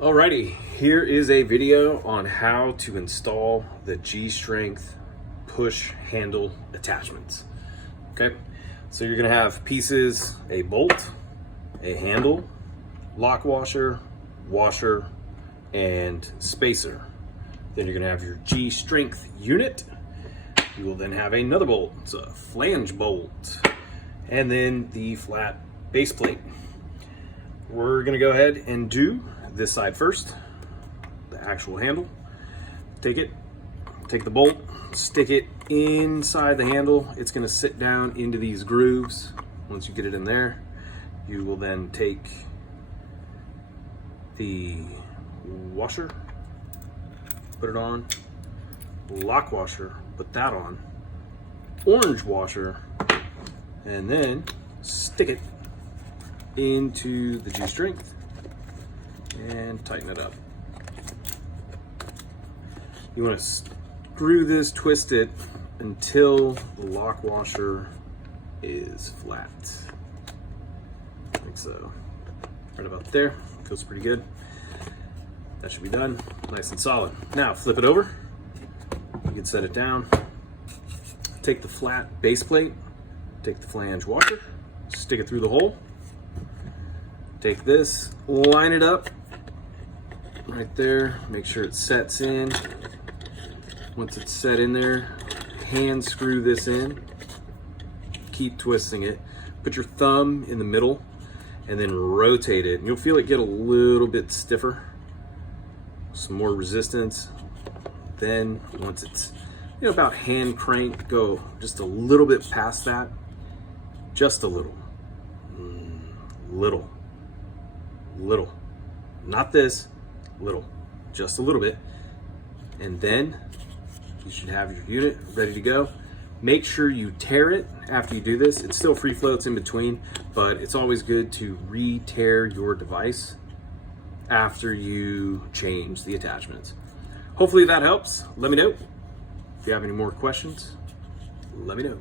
Alrighty, here is a video on how to install the gStrength push handle attachments. Okay, so you're gonna have pieces, a bolt, a handle, lock washer, washer, and spacer. Then you're gonna have your gStrength unit. You will then have another bolt, it's a flange bolt, and then the flat base plate. We're gonna go ahead and do this side first, the actual handle. Take the bolt, stick it inside the handle. It's gonna sit down into these grooves. Once you get it in there, you will then take the washer, put it on, lock washer, put that on, orange washer, and then stick it into the gStrength and tighten it up. You want to screw this, twist it until the lock washer is flat, like so. Right about there, feels pretty good. That should be done, nice and solid. Now flip it over, you can set it down. Take the flat base plate, take the flange washer, stick it through the hole. Take this, line it up right there, make sure it sets in. Once it's set in there, hand screw this in, keep twisting it, put your thumb in the middle and then rotate it, and you'll feel it get a little bit stiffer, some more resistance. Then once it's about hand crank, go just a little bit past that, just a little, little, not this, little, just a little bit, and then you should have your unit ready to go. Make sure you tear it after you do this. It still free floats in between, but it's always good to re-tear your device after you change the attachments. Hopefully that helps. Let me know. If you have any more questions, let me know.